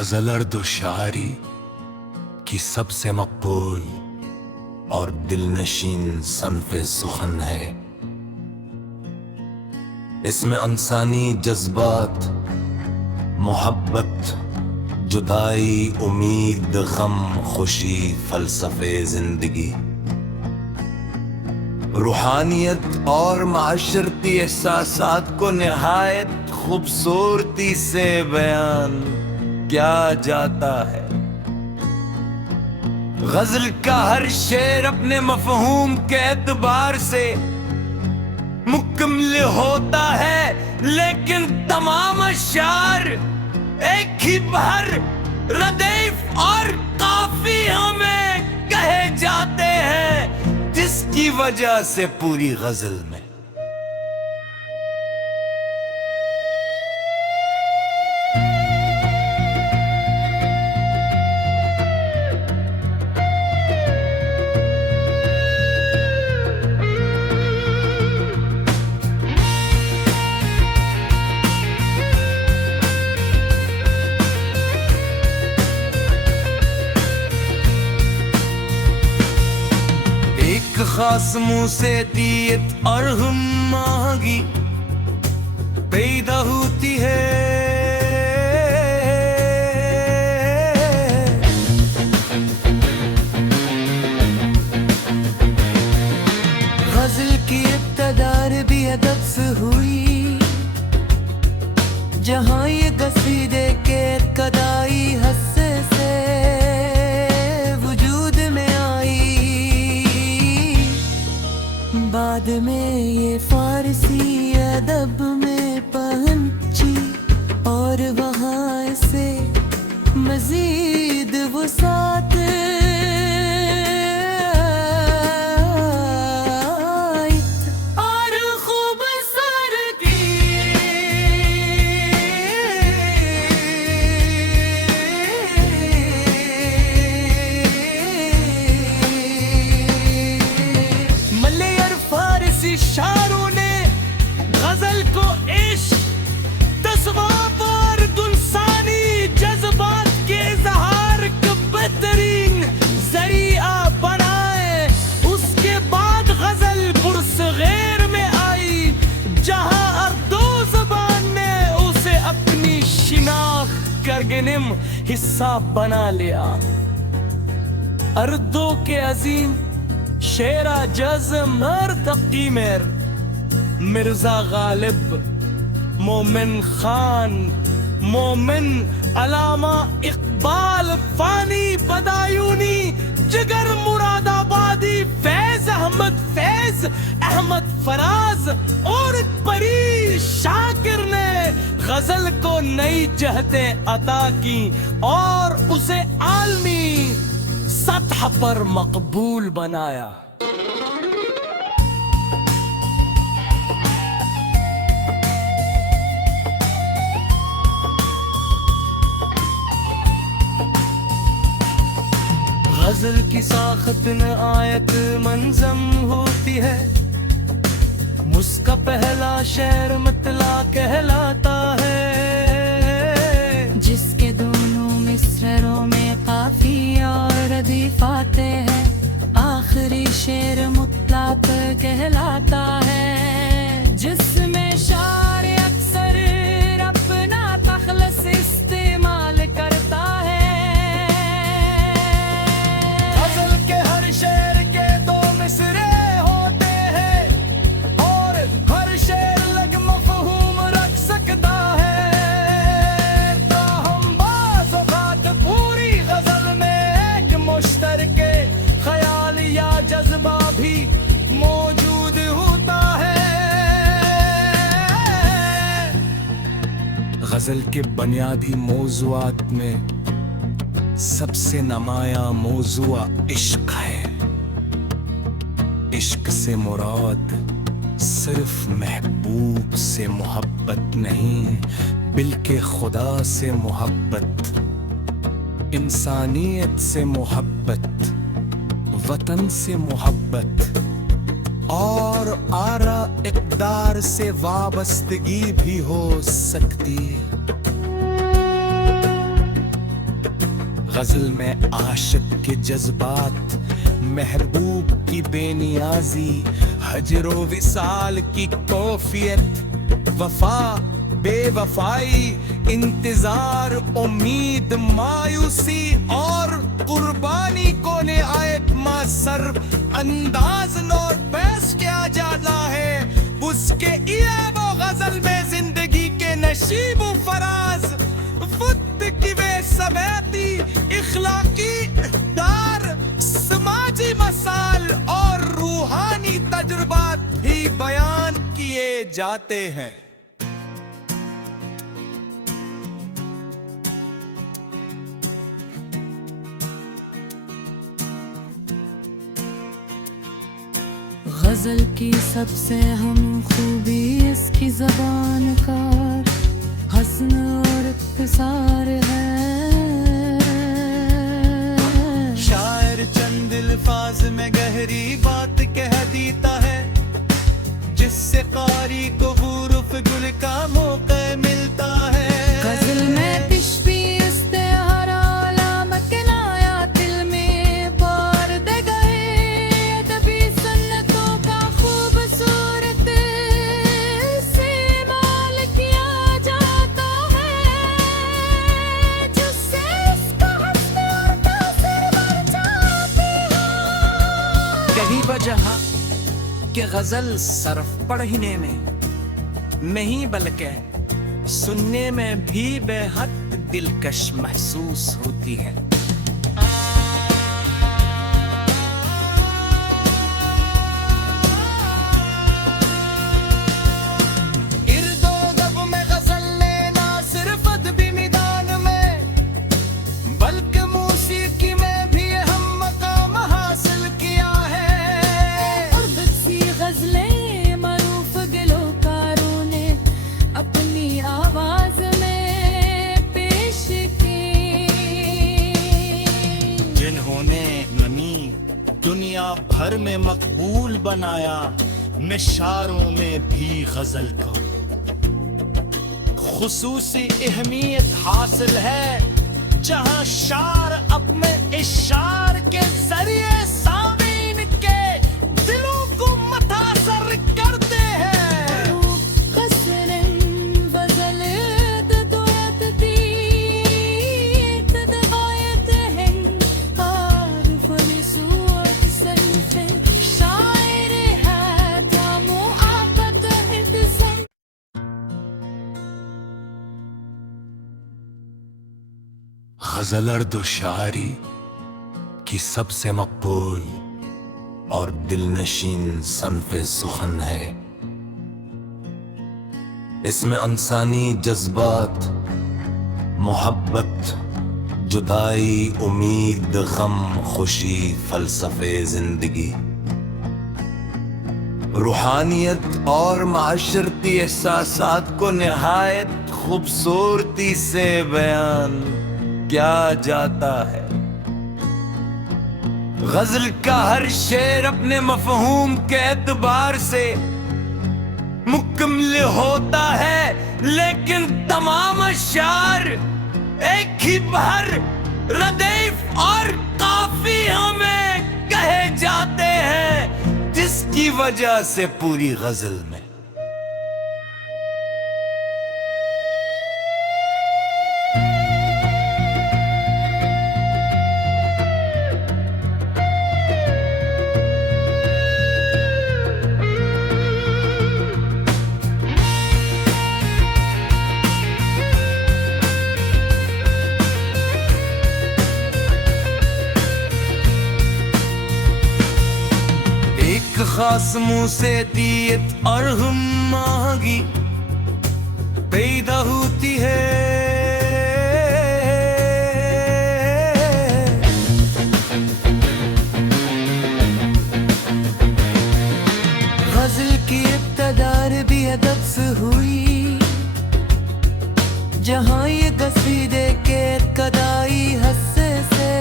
غزل ارد و شاعری کی سب سے مقبول اور دل نشین صنف سخن ہے. اس میں انسانی جذبات، محبت، جدائی، امید، غم، خوشی، فلسفے زندگی، روحانیت اور معاشرتی احساسات کو نہایت خوبصورتی سے بیان کیا جاتا ہے. غزل کا ہر شعر اپنے مفہوم کے اعتبار سے مکمل ہوتا ہے، لیکن تمام اشعار ایک ہی بہر، ردیف اور قافیہ میں کہے جاتے ہیں، جس کی وجہ سے پوری غزل میں خاص منہ سے دیت اور ہم مانگی پیدا ہوتی ہے. غزل کی ابتدا بھی ادب سے ہوئی، جہاں یہ قصیدے کے ابتدائی حصے سے وجود میں آئی، بعد میں یہ فارسی ادب میں پہنچی اور وہاں سے مزید وسعت اور خوبصورتی شاعروں نے غزل کو عشق، تصوف اور انسانی جذبات کے اظہار کا بہترین ذریعہ بنائے. اس کے بعد غزل برصغیر میں آئی، جہاں اردو زبان نے اسے اپنی شناخت کا گنم حصہ بنا لیا. اردو کے عظیم شعرا جزم اور تقیمر مرزا غالب، مومن خان، مومن، علامہ اقبال، فانی بدایونی، جگر مراد آبادی، فیض احمد فراز اور پری شاکر نے غزل کو نئی جہتیں عطا کی اور اسے عالمی سطح پر مقبول بنایا. غزل کی ساخت نہایت منظم ہوتی ہے. اس کا پہلا شعر مطلع کہلاتا ہے، جس کے دونوں مصرعوں میں قافیہ اور ردیف آتے ہیں. آخری شعر مطلق کہلاتا ہے، جس میں شاعر اکثر اپنا تخلص استعمال کرتا ہے. غزل کے ہر شعر کے دو مصرعے ہوتے ہیں اور ہر شعر لگ مفہوم رکھ سکتا ہے. تاہم بعض اوقات پوری غزل میں ایک مشترک خیال یا جذبہ بھی موجود ہوتا ہے. غزل کے بنیادی موضوعات میں سب سے نمایاں موضوع عشق ہے. عشق سے مراد صرف محبوب سے محبت نہیں، بلکہ خدا سے محبت، انسانیت سے محبت، وطن سے محبت اور آرا اقدار سے وابستگی بھی ہو سکتی ہے. غزل میں عاشق کے جذبات، محبوب کی بے نیازی، ہجر و وصال کی کیفیت، وفا بے وفائی، انتظار امید مایوسی اور قربانی کو نہایت مؤثر انداز نور پیش کیا جاتا ہے۔ اس کے علاوہ وہ غزل میں زندگی کے نشیب و فراز، وقت کی بے ثباتی، اخلاقی اقدار، سماجی مسائل اور روحانی تجربات بھی بیان کیے جاتے ہیں۔ غزل کی سب سے اہم خوبی اس کی زبان کا حسن اور اختصار ہے۔ شاعر چند الفاظ میں گہری بات کہہ دیتا ہے، جس سے قاری کو غروف گل کا موقع ملتا ہے۔ غزل میں تشبیہ استعارہ علامہ کنایا دل میں بار دے گئے، ادبی سنتوں کا خوبصورت استعمال کیا جاتا ہے، جس سے اس کا حسن اور تاثر بڑھ جاتی ہے۔ یہی وجہ کہ غزل صرف پڑھنے میں نہیں بلکہ سننے میں بھی بے حد دلکش محسوس ہوتی ہے۔ ارد و گرد میں غزل نے نہ صرف ادبی میدان میں بلکہ موسیقی میں بھی اہم مقام حاصل کیا ہے۔ غزلیں معروف گلوکاروں نے اپنی آواز میں پیش کی، جنہوں نے نمی دنیا بھر میں مقبول بنایا، نشاروں میں بھی غزل کو خصوصی اہمیت حاصل ہے، جہاں شاعر اپنے اشعار کے ذریعے سامعین کے دلوں کو متاثر کرتے ہیں۔ قصرن غزل دورت دیت دغایت ہیں، عارف لسوت صنف شاعر ہے دام و آفت اتسن۔ غزل ارد و شاعری کی سب سے مقبول اور دل نشین صنف سخن ہے۔ اس میں انسانی جذبات، محبت، جدائی، امید، غم، خوشی، فلسفے زندگی، روحانیت اور معاشرتی احساسات کو نہایت خوبصورتی سے بیان کیا جاتا ہے۔ غزل کا ہر شعر اپنے مفہوم کے اعتبار سے مکمل ہوتا ہے، لیکن تمام اشعار ایک ہی بھر، ردیف اور قافیہ میں کہے جاتے ہیں، جس کی وجہ سے پوری غزل میں خاص منہ سے دیت اور ہم مانگی پیدا ہوتی ہے۔ غزل کی ابتدا بھی ادب سے ہوئی، جہاں یہ قصیدے کے ابتدائی حصے سے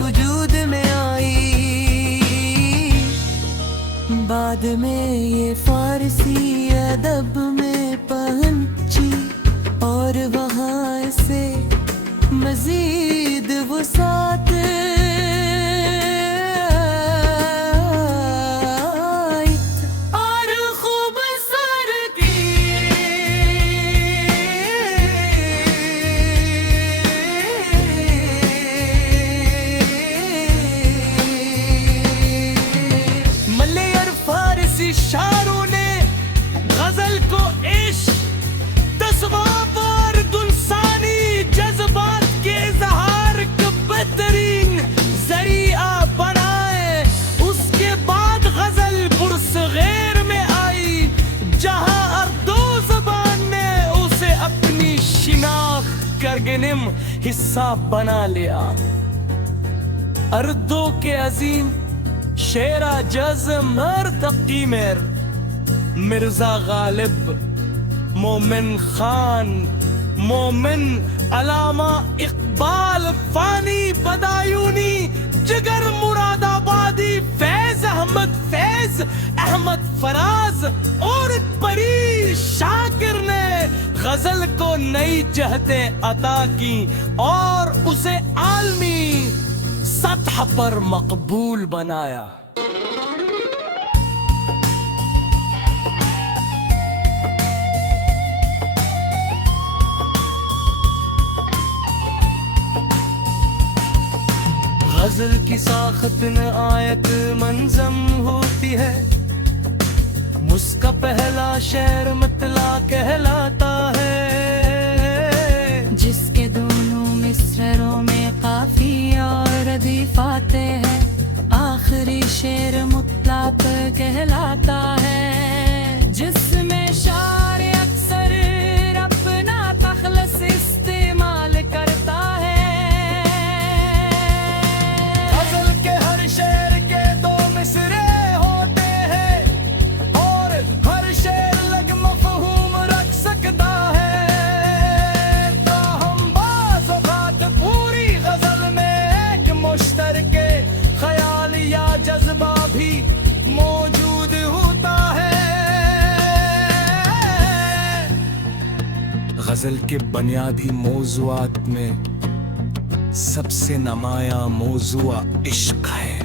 وجود میں آئی، بعد میں یہ فارسی ادب میں پہنچی اور وہاں سے مزید منگنم حصہ بنا لیا. اردو کے عظیم شیرا جزم مرتقی میر مرزا غالب مومن خان مومن علامہ اقبال فانی بدایونی جگر مراد آبادی فیض احمد فراز اور پری شاکر نے غزل کو نئی جہتیں عطا کی اور اسے عالمی سطح پر مقبول بنایا. غزل کی ساخت نہایت منظم ہوتی ہے. اس کا پہلا شعر مطلع کہلاتا ہے جس کے دونوں مصرعوں میں قافیہ اور ردیف آتے ہیں. آخری شعر مطلق کہلاتا ہے جس میں شاعر اکثر اپنا تخلص استعمال کرتا ہے. غزل کے ہر شعر کے دو مصرے ہوتے ہیں اور ہر شعر لگ مفہوم رکھ سکتا ہے. تاہم بعض اوقات پوری غزل میں ایک مشترک خیال یا جذبہ بھی موجود ہوتا ہے. غزل کے بنیادی موضوعات میں سب سے نمایاں موضوع عشق ہے.